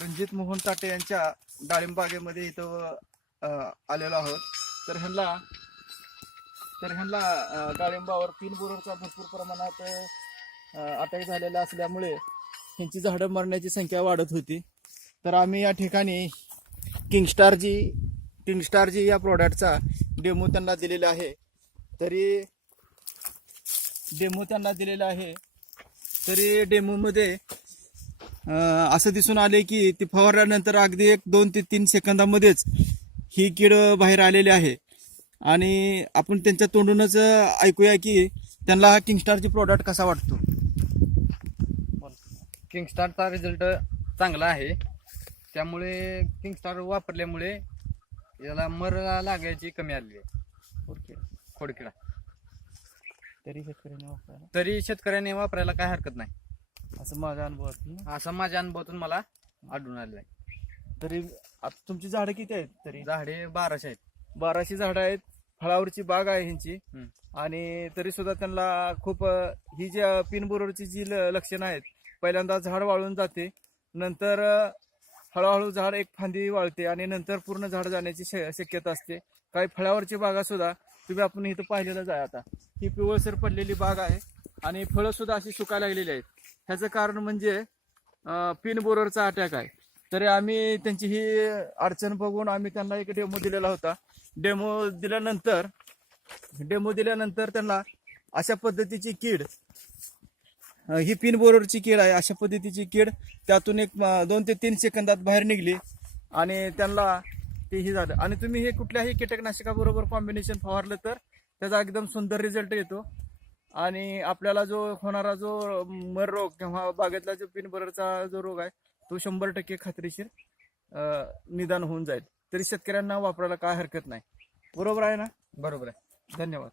रणजित मोहन ताटे यांच्या डाळिंबागेमध्ये इथं आलेलो आहोत. तर ह्यांना तर ह्यांना डाळिंबावर तीन बोरचा भरपूर प्रमाणात अटॅक झालेला असल्यामुळे ह्यांची झाडं मरण्याची संख्या वाढत होती. तर आम्ही या ठिकाणी किंगस्टारजी किंगस्टारजी या प्रॉडक्टचा डेमो त्यांना दिलेला आहे. तरी डेमो त्यांना दिलेला आहे. तरी डेमोमध्ये असं दिसून आले की ती फवारल्यानंतर अगदी एक दोन ते तीन सेकंदामध्येच ही कीड बाहेर आलेली आहे. आणि आपण त्यांच्या तोंडूनच ऐकूया की त्यांना हा किंगस्टारची प्रॉडक्ट कसा वाटतो? किंगस्टारचा रिझल्ट चांगला आहे. त्यामुळे किंगस्टार वापरल्यामुळे याला मर लागायची कमी आली आहे. ओके. खोडकिडा. तरी शेतकऱ्यांनी वापरायला. तरी शेतकऱ्याने वापरायला काय हरकत नाही. असं माझ्या अनुभवात असं माझ्या अनुभवातून मला आढळून आलेलं आहे. तरी आता तुमची झाडं किती आहेत तरी? झाडे बाराशे आहेत. बाराशे झाडं आहेत. फळावरची बाग आहे ह्यांची. हम्म. आणि तरी सुद्धा त्यांना खूप अ, ही जी पिनबोरची जी ल- लक्षणं आहेत पहिल्यांदा झाड वाळून जाते. नंतर अ, हळूहळू झाड एक फांदी वाळते आणि नंतर पूर्ण झाड जाण्याची श- शक्यता असते. काही फळावरची बागा सुद्धा तुम्ही आपण इथं पाहिलेलंच आहे आता. ही पिवळसर पडलेली बाग आहे आणि फळं सुद्धा अशी सुकायला लागलेली आहेत. ह्याचं कारण म्हणजे पिन बोररचा अटॅक आहे. तरी आम्ही त्यांची ही अडचण बघून आम्ही त्यांना एक डेमो दिलेला होता. डेमो दिल्यानंतर डेमो दिल्यानंतर त्यांना अशा पद्धतीची कीड ही पिन बोररची कीड आहे. अशा पद्धतीची कीड त्यातून एक दोन ते तीन सेकंदात बाहेर निघली. आणि त्यांना ते हे झालं. आणि तुम्ही हे कुठल्याही कीटकनाशकाबरोबर कॉम्बिनेशन फवारलं तर त्याचा एकदम सुंदर रिझल्ट येतो. आणि आपल्याला जो होणारा जो मर रोग किंवा बागेतला जो पिनबरचा जो रोग आहे तो शंभर टक्के खात्रीशीर निदान होऊन जाईल. तरी शेतकऱ्यांना वापरायला काय हरकत नाही. बरोबर आहे ना? बरोबर आहे. धन्यवाद.